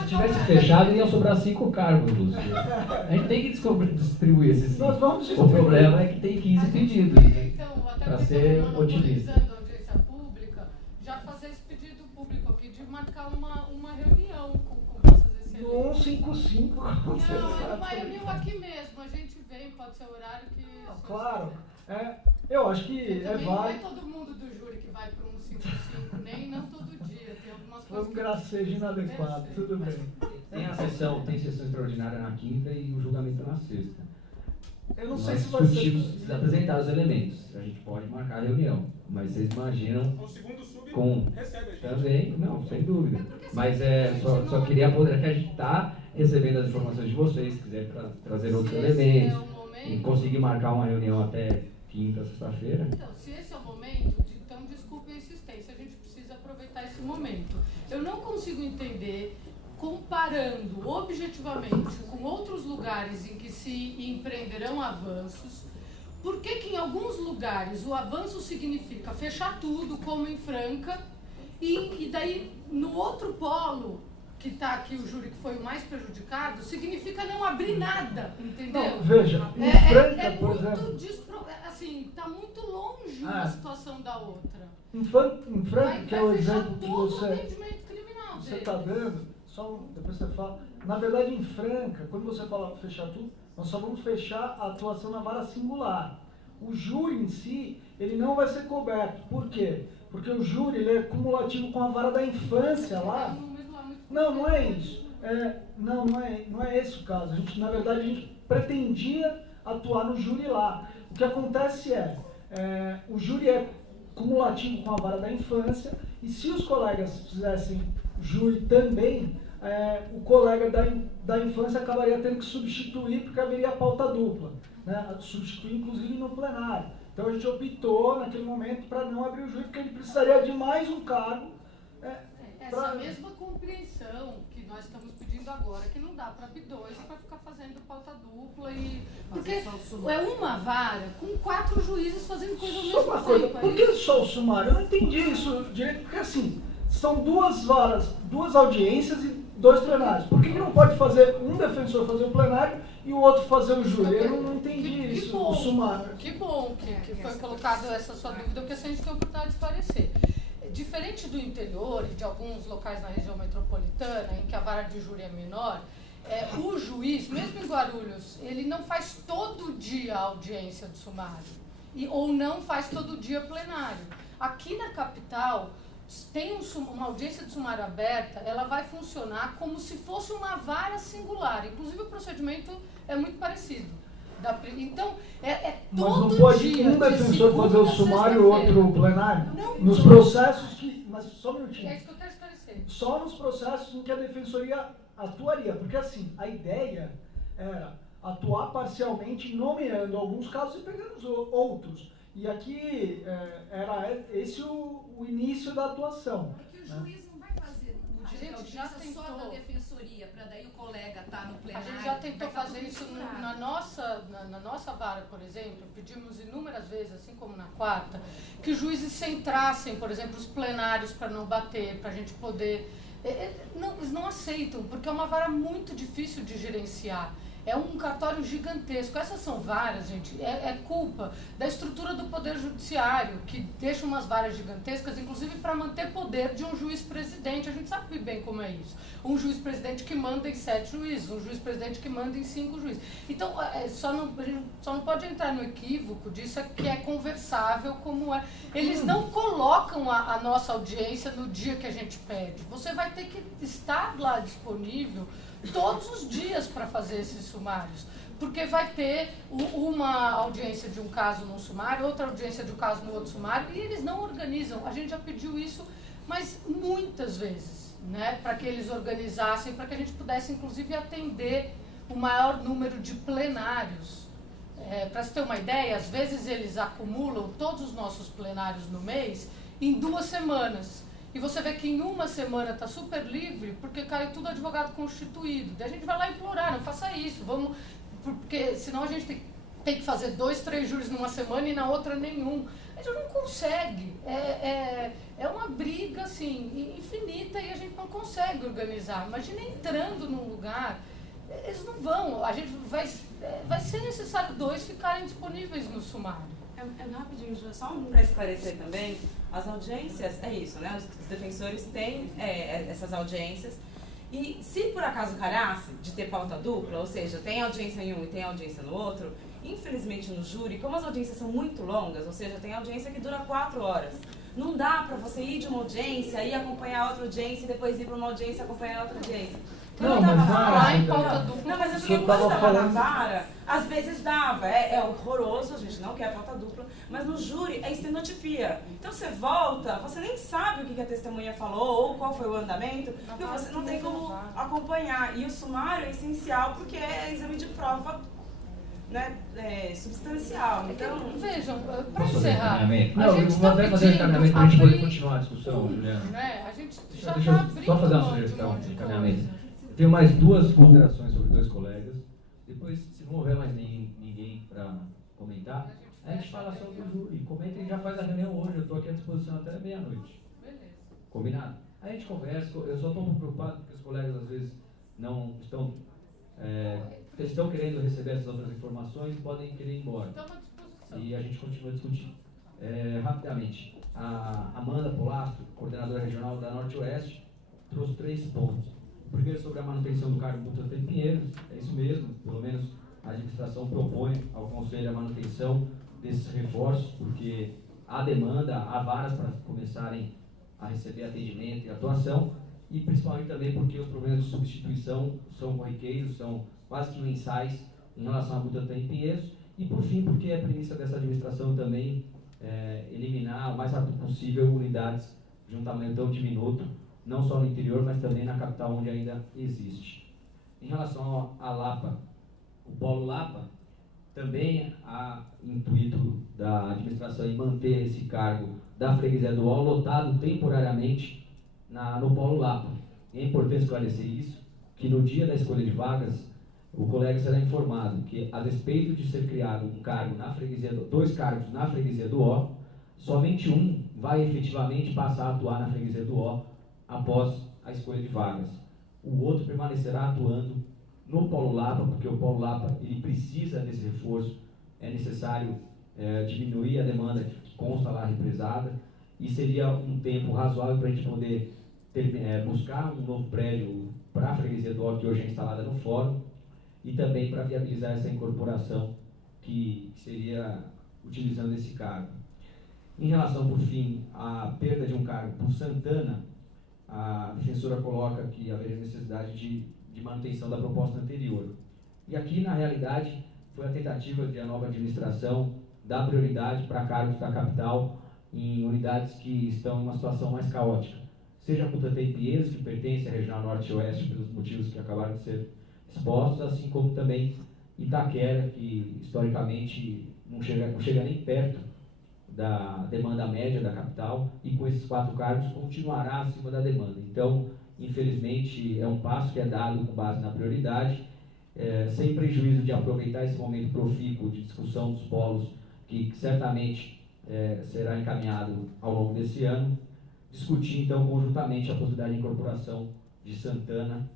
Se tivesse fechado, iam sobrar 5 cargos, Lúcio. A gente tem que distribuir esses 5. Nós vamos distribuir. O problema é que tem 15 pedidos. Então, até para ser otimista. a audiência pública, já fazer esse pedido público aqui de marcar uma reunião com Vossas Excelências. 155. Não, uma reunião aqui mesmo. A gente vem, pode ser o horário que... Claro. Eu acho que também válido. não é todo mundo do júri que vai para 155, nem não todo dia. Tem algumas Foi um coisas gracejo inadequado, tudo bem. Tem sessão extraordinária na quinta e o julgamento na sexta. Eu não sei Nós se vai ser... discutimos, apresentar os elementos. A gente pode marcar a reunião, mas vocês imaginam O segundo sub recebe a gente. também, não, sem dúvida. Mas só queria poder que a gente está recebendo as informações de vocês, se quiser trazer outros elementos, e conseguir marcar uma reunião até quinta, sexta-feira. Então, se esse é o momento, então desculpe a insistência, a gente precisa aproveitar esse momento. Eu não consigo entender, comparando objetivamente com outros lugares em que se empreenderão avanços, por que em alguns lugares o avanço significa fechar tudo, como em Franca, e daí no outro polo, que está aqui o júri que foi o mais prejudicado, significa não abrir nada, entendeu? Não, veja, em Franca, por exemplo... Assim, está muito longe uma situação da outra. Em Franca, que é o exemplo que você Você está dando, depois você fala. Na verdade, em Franca, quando você fala fechar tudo, nós só vamos fechar a atuação na vara singular. O júri em si, ele não vai ser coberto. Por quê? Porque o júri ele é cumulativo com a vara da infância lá. Não é isso. Não é esse o caso. Na verdade, a gente pretendia atuar no júri lá. O que acontece o júri é cumulativo com a vara da infância, e se os colegas fizessem júri também, o colega da infância acabaria tendo que substituir, porque haveria pauta dupla, né? Substituir inclusive no plenário. Então a gente optou naquele momento para não abrir o júri, porque a gente precisaria de mais um cargo. Essa mesma compreensão que nós estamos pedindo agora, que não dá para abrir dois para ficar fazendo pauta dupla porque é uma vara com 4 juízes fazendo coisa ao mesmo tempo. Por que só o sumário? Eu não entendi isso direito, porque assim, são 2 varas, 2 audiências e 2 plenários. Por que não pode fazer um defensor fazer o plenário e o outro fazer o júri? Eu não entendi isso, o sumário. Que bom que foi colocado essa sua dúvida, porque assim a gente tem a oportunidade de esclarecer. Diferente do interior e de alguns locais na região metropolitana, em que a vara de júri é menor, o juiz, mesmo em Guarulhos, ele não faz todo dia a audiência de sumário, ou não faz todo dia plenário. Aqui na capital, tem uma audiência de sumário aberta, ela vai funcionar como se fosse uma vara singular. Inclusive, o procedimento é muito parecido. Então, mas todo não pode dia, um defensor fazer o sumário e outro plenário? Não, nos processos que... Mas só um minutinho. É isso que eu quero esclarecer. Só nos processos em que a defensoria atuaria. Porque assim, a ideia era atuar parcialmente, nomeando alguns casos e pegando os outros. E aqui era esse o início da atuação. Porque o juiz não vai fazer no dia de audiência só da defensoria, para daí o colega estar no plenário. A gente já tentou fazer isso na nossa vara, por exemplo. Pedimos inúmeras vezes, assim como na quarta, que os juízes centrassem, por exemplo, os plenários para não bater, para a gente poder... eles não aceitam, porque é uma vara muito difícil de gerenciar. É um cartório gigantesco. Essas são varas, gente, é culpa da estrutura do Poder Judiciário, que deixa umas varas gigantescas, inclusive para manter poder de um juiz-presidente. A gente sabe bem como é isso. Um juiz-presidente que manda em 7 juízes, um juiz-presidente que manda em 5 juízes. Então, a gente só não pode entrar no equívoco disso, que é conversável como é. Eles não colocam a nossa audiência no dia que a gente pede. Você vai ter que estar lá disponível todos os dias para fazer esses sumários, porque vai ter uma audiência de um caso num sumário, outra audiência de um caso no outro sumário, e eles não organizam. A gente já pediu isso, mas muitas vezes, né, para que eles organizassem, para que a gente pudesse, inclusive, atender o maior número de plenários. Para você ter uma ideia, às vezes eles acumulam todos os nossos plenários no mês em 2 semanas. E você vê que em uma semana está super livre, porque caiu tudo advogado constituído. Daí a gente vai lá implorar, não faça isso, vamos, porque senão a gente tem que fazer 2, 3 júris numa semana e na outra nenhum. A gente não consegue. É uma briga assim, infinita, e a gente não consegue organizar. Imagina entrando num lugar, eles não vão, a gente vai ser necessário 2 ficarem disponíveis no sumário. Rapidinho, só para esclarecer também, as audiências, é isso, né? Os defensores têm essas audiências, e se por acaso calhasse de ter pauta dupla, ou seja, tem audiência em um e tem audiência no outro, infelizmente no júri, como as audiências são muito longas, ou seja, tem audiência que dura 4 horas, não dá para você ir de uma audiência, ir acompanhar outra audiência e depois ir para uma audiência e acompanhar outra audiência. Não, mas falar em pauta dupla. Não, mas é porque quando estava na vara, às vezes dava. É horroroso, a gente não quer pauta dupla, mas no júri é estenotipia. Então você volta, você nem sabe o que a testemunha falou ou qual foi o andamento, porque você não tem como acompanhar. E o sumário é essencial porque é exame de prova, né, substancial. Então, vejam, para encerrar, a gente vou até fazer o encaminhamento para a gente poder continuar a discussão, Juliana. Né? A gente já Deixa eu só fazer uma sugestão de encaminhamento. Tenho mais 2 considerações sobre 2 colegas. Depois, se não houver mais ninguém para comentar, a gente fala sobre o júri. Comenta e já faz a reunião hoje. Eu estou aqui à disposição até meia-noite. Beleza. Combinado? A gente conversa. Eu só estou um pouco preocupado porque os colegas às vezes não estão... estão querendo receber essas outras informações e podem querer ir embora. Estamos à disposição. E a gente continua discutindo. Rapidamente, a Amanda Polastro, coordenadora regional da Norte-Oeste, trouxe 3 pontos. O primeiro sobre a manutenção do cargo Butantan em Pinheiros, é isso mesmo, pelo menos a administração propõe ao Conselho a manutenção desses reforços, porque há demanda, há varas para começarem a receber atendimento e atuação, e principalmente também porque os problemas de substituição são corriqueiros, são quase que mensais em relação à Butantan em Pinheiros, e por fim porque a premissa dessa administração também é eliminar o mais rápido possível unidades de um tamanho tão diminuto, não só no interior, mas também na capital onde ainda existe. Em relação à Lapa, o Polo Lapa, também há intuito da administração em manter esse cargo da freguesia do Ó lotado temporariamente no Polo Lapa. E é importante esclarecer isso, que no dia da escolha de vagas, o colega será informado que, a despeito de ser criado um cargo na freguesia dois cargos na freguesia do Ó, somente um vai efetivamente passar a atuar na freguesia do Ó após a escolha de vagas. O outro permanecerá atuando no Polo Lapa, porque o Polo Lapa ele precisa desse reforço, é necessário diminuir a demanda que consta lá represada, e seria um tempo razoável para a gente poder buscar um novo prédio para a freguesia do Ó, que hoje é instalada no fórum, e também para viabilizar essa incorporação que seria utilizando esse cargo. Em relação, por fim, à perda de um cargo por Santana, a defensora coloca que haveria necessidade de manutenção da proposta anterior. E aqui, na realidade, foi a tentativa de a nova administração dar prioridade para cargos da capital em unidades que estão em uma situação mais caótica. Seja a Butantan em Pinheiros, que pertence à região norte e oeste, pelos motivos que acabaram de ser expostos, assim como também Itaquera, que historicamente não chega nem perto da demanda média da capital, e com esses 4 cargos continuará acima da demanda. Então, infelizmente, é um passo que é dado com base na prioridade, sem prejuízo de aproveitar esse momento profícuo de discussão dos polos, que certamente será encaminhado ao longo desse ano, discutir então conjuntamente a possibilidade de incorporação de Santana,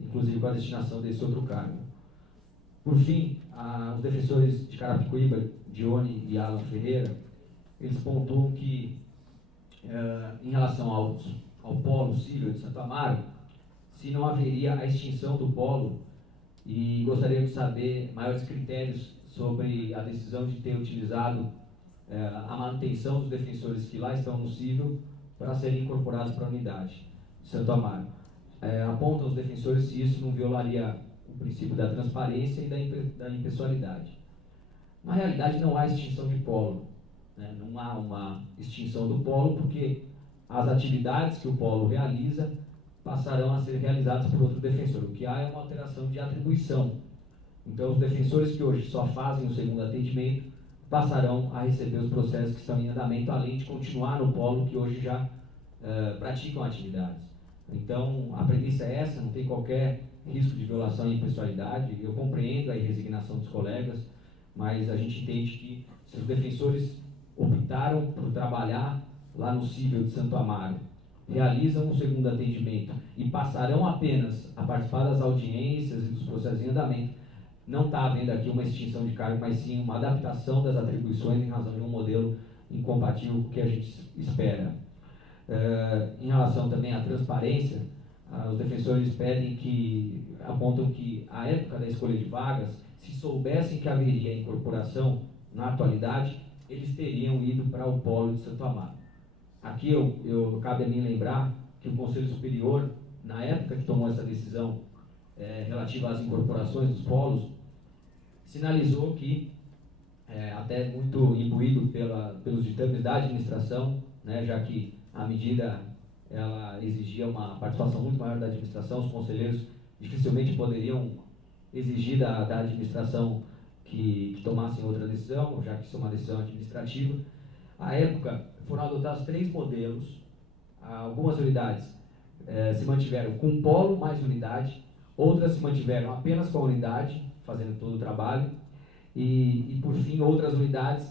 inclusive com a destinação desse outro cargo. Por fim, os defensores de Carapicuíba, Dione e Alan Ferreira, eles pontuam que, em relação ao polo civil de Santo Amaro, se não haveria a extinção do polo, e gostaria de saber maiores critérios sobre a decisão de ter utilizado a manutenção dos defensores que lá estão no civil para serem incorporados para a unidade de Santo Amaro. Apontam os defensores se isso não violaria o princípio da transparência e da impessoalidade. Na realidade, não há extinção de polo, né? Não há uma extinção do polo, porque as atividades que o polo realiza passarão a ser realizadas por outro defensor. O que há é uma alteração de atribuição. Então, os defensores que hoje só fazem o segundo atendimento passarão a receber os processos que estão em andamento, além de continuar no polo que hoje já praticam atividades. Então, a premissa é essa, não tem qualquer risco de violação e impessoalidade. Eu compreendo a resignação dos colegas, mas a gente entende que se os defensores optaram por trabalhar lá no cível de Santo Amaro, realizam o segundo atendimento e passarão apenas a participar das audiências e dos processos em andamento, não está havendo aqui uma extinção de cargo, mas sim uma adaptação das atribuições em razão de um modelo incompatível com o que a gente espera. Em relação também à transparência, os defensores apontam que, à época da escolha de vagas, se soubessem que haveria incorporação na atualidade, eles teriam ido para o polo de Santo Amaro. Aqui cabe a mim lembrar que o Conselho Superior, na época que tomou essa decisão relativa às incorporações dos polos, sinalizou que, até muito imbuído pelos ditames da administração, né, já que a medida ela exigia uma participação muito maior da administração, os conselheiros dificilmente poderiam exigir da administração que tomassem outra decisão, já que isso é uma decisão administrativa. À época, foram adotados 3 modelos. Algumas unidades se mantiveram com polo mais unidade, outras se mantiveram apenas com a unidade, fazendo todo o trabalho, e por fim, outras unidades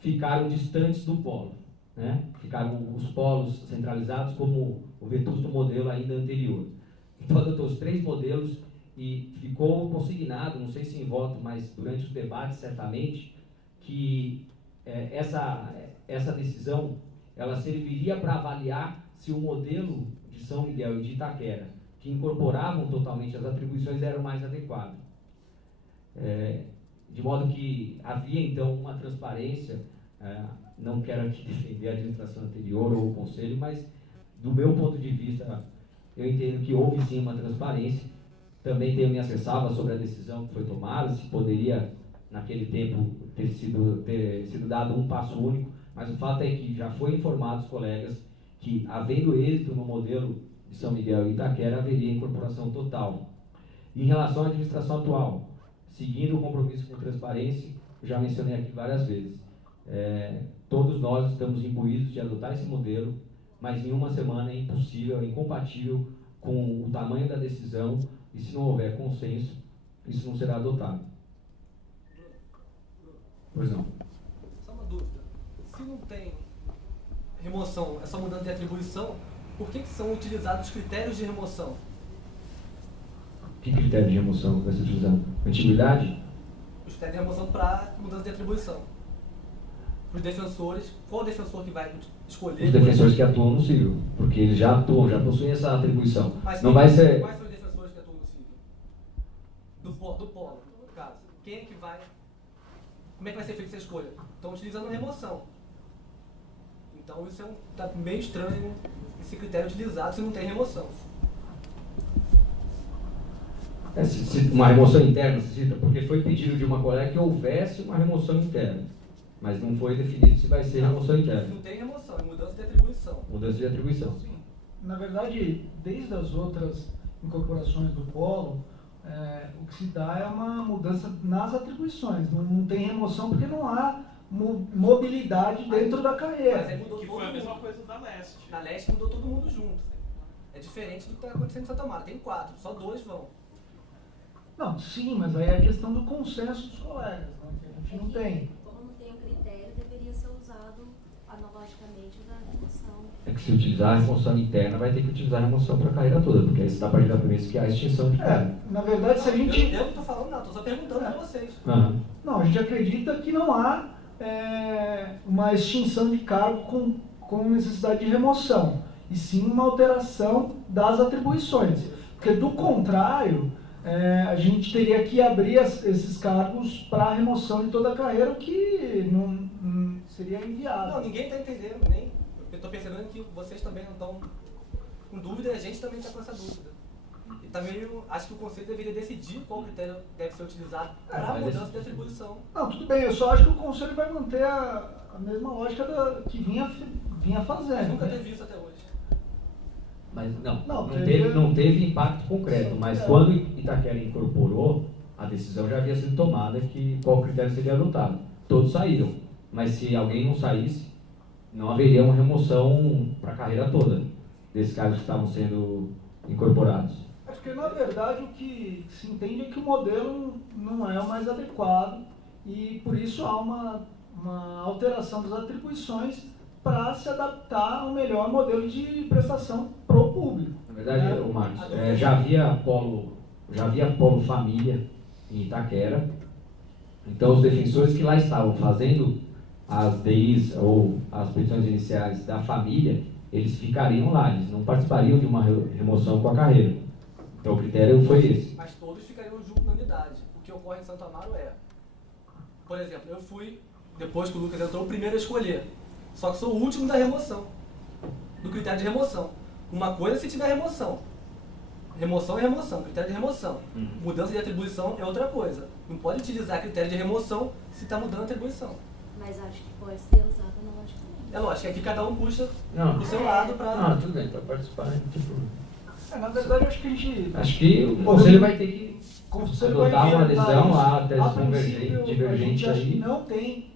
ficaram distantes do polo, né? Ficaram os polos centralizados como o vetusto modelo ainda anterior. Então, adotou os 3 modelos e ficou consignado, não sei se em voto, mas durante os debates certamente, que essa decisão ela serviria para avaliar se o modelo de São Miguel e de Itaquera, que incorporavam totalmente as atribuições, era o mais adequado. De modo que havia então uma transparência, não quero aqui defender a administração anterior ou o conselho, mas do meu ponto de vista eu entendo que houve sim uma transparência. Também tenho minhas ressalvas sobre a decisão que foi tomada, se poderia, naquele tempo, ter sido dado um passo único, mas o fato é que já foi informado os colegas que, havendo êxito no modelo de São Miguel e Itaquera, haveria incorporação total. Em relação à administração atual, seguindo o compromisso com transparência, eu já mencionei aqui várias vezes, todos nós estamos imbuídos de adotar esse modelo, mas em uma semana é impossível, é incompatível com o tamanho da decisão, e se não houver consenso, isso não será adotado. Pois não. Só uma dúvida. Se não tem remoção, é só mudança de atribuição, por que são utilizados os critérios de remoção? Que critério de remoção vai ser utilizado? Antiguidade? Os critérios de remoção para mudança de atribuição. Para os defensores, qual defensor que vai escolher? Os defensores que atuam no civil, porque eles já atuam, já possuem essa atribuição. Mas não vai ser... Quais são os defensores que atuam no civil? Do polo, no caso. Quem é que vai... Como é que vai ser feita essa escolha? Estão utilizando a remoção. Então isso tá meio estranho, esse critério utilizado se não tem remoção. Uma remoção interna, se cita, porque foi pedido de uma colega que houvesse uma remoção interna, mas não foi definido se vai ser remoção interna. Não tem remoção, é mudança de atribuição. Mudança de atribuição. Sim. Na verdade, desde as outras incorporações do polo, o que se dá é uma mudança nas atribuições. Não tem remoção porque não há mobilidade dentro da carreira. Mas aí mudou que foi a mesma coisa da Leste. Na Leste mudou todo mundo junto. É diferente do que está acontecendo em Santa Marta. Tem 4, só 2 vão. Não, sim, mas aí é a questão do consenso dos colegas, né, que a gente não tem. Como não tem o critério, deveria ser usado analogicamente da remoção. É que se utilizar a remoção interna, vai ter que utilizar a remoção para a carreira toda, porque aí você está partindo da premissa que há extinção de carreira. Na verdade, se a gente... Eu não estou falando nada, estou só perguntando para vocês. Uhum. Não, a gente acredita que não há uma extinção de cargo com necessidade de remoção, e sim uma alteração das atribuições. Porque, do contrário, a gente teria que abrir esses cargos para remoção de toda a carreira, o que não seria inviável. Não, ninguém está entendendo, nem. Eu estou percebendo que vocês também não estão com dúvida e a gente também está com essa dúvida. E também acho que o Conselho deveria decidir qual critério deve ser utilizado para a mudança de atribuição. Não, tudo bem, eu só acho que o Conselho vai manter a mesma lógica que vinha fazendo. Mas nunca teve isso até hoje. Mas não teve impacto concreto, mas quando Itaquera incorporou, a decisão já havia sido tomada que qual critério seria adotado. Todos saíram, mas se alguém não saísse, não haveria uma remoção para a carreira toda desses cargos que estavam sendo incorporados. Acho que, na verdade, o que se entende é que o modelo não é o mais adequado e, por isso, há uma alteração das atribuições para se adaptar ao melhor modelo de prestação para o público. Na verdade, Marcos, já havia polo família em Itaquera, então os defensores que lá estavam fazendo as DIs ou as petições iniciais da família, eles ficariam lá, eles não participariam de uma remoção com a carreira. Então o critério foi esse. Mas todos ficariam junto na unidade. O que ocorre em Santo Amaro por exemplo, eu fui, depois que o Lucas entrou, o primeiro a escolher. Só que sou o último da remoção, do critério de remoção. Uma coisa é se tiver remoção. Remoção é remoção, critério de remoção. Mudança de atribuição é outra coisa. Não pode utilizar critério de remoção se está mudando a atribuição. Mas acho que pode ser usado analogicamente. É lógico, aqui cada um puxa pro seu lado para... Ah, tudo bem, para participar. Tipo... na verdade, acho que a gente... Acho que o Conselho vai ter que adotar uma adesão lá, tese divergente aí. Acho que não tem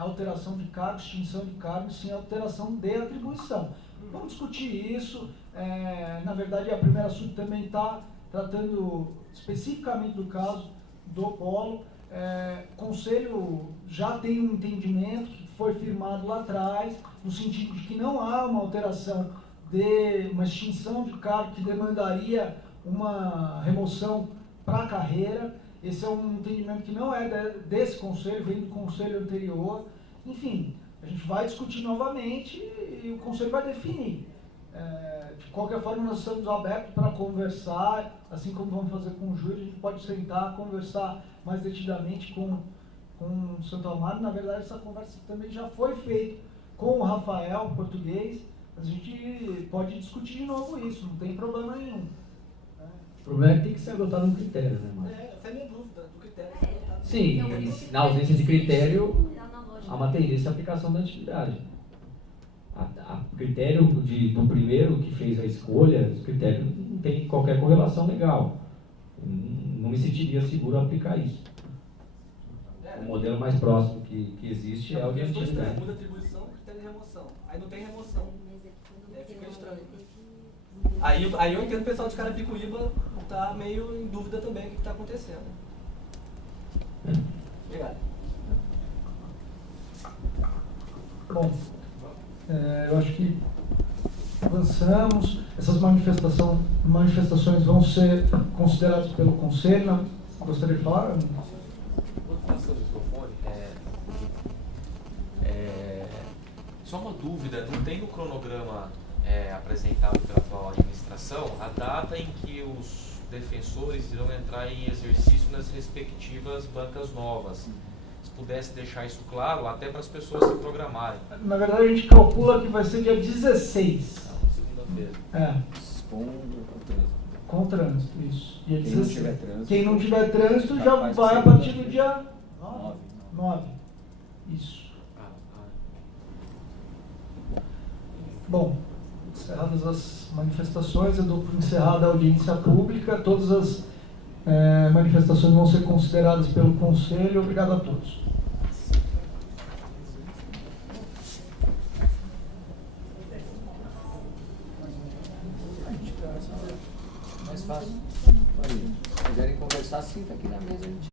alteração de cargo, extinção de cargo, sim alteração de atribuição. Vamos discutir isso. Na verdade, a primeira sub também está tratando especificamente do caso do polo. O Conselho já tem um entendimento que foi firmado lá atrás, no sentido de que não há uma alteração de uma extinção de cargo que demandaria uma remoção para a carreira. Esse é um entendimento que não é desse Conselho, vem do Conselho anterior. Enfim, a gente vai discutir novamente e o Conselho vai definir. De qualquer forma, nós estamos abertos para conversar, assim como vamos fazer com o júri, a gente pode sentar, conversar mais detidamente com o Santo Amaro. Na verdade, essa conversa também já foi feita com o Rafael, português, a gente pode discutir de novo isso, não tem problema nenhum. O problema é que tem que ser adotado um critério, né, Márcio? Essa é a minha dúvida, do critério. Sim, na ausência de critério, há uma tendência à aplicação da atividade. O critério do primeiro que fez a escolha, esse critério não tem qualquer correlação legal. Não me sentiria seguro a aplicar isso. O modelo mais próximo que existe é o de atividade. Muda atribuição, critério de remoção. Aí não tem remoção. Fica estranho. Aí eu entendo o pessoal de Carapicuíba tá meio em dúvida também o que está acontecendo. Obrigado. Bom, eu acho que avançamos. Essas manifestações vão ser consideradas pelo Conselho. Gostaria de falar? Seu microfone, só uma dúvida, não tem no cronograma apresentado pela atual administração a data em que os defensores irão entrar em exercício nas respectivas bancas novas? Se pudesse deixar isso claro, até para as pessoas se programarem. Na verdade, a gente calcula que vai ser dia 16. Segunda-feira. Com trânsito, isso. Dia 16. Trânsito, quem não tiver trânsito já vai a partir do dia 9. Isso. Bom, encerradas as manifestações, eu dou por encerrada a audiência pública. Todas as manifestações vão ser consideradas pelo Conselho. Obrigado a todos. Mais fácil. Se quiserem conversar, senta aqui na mesa.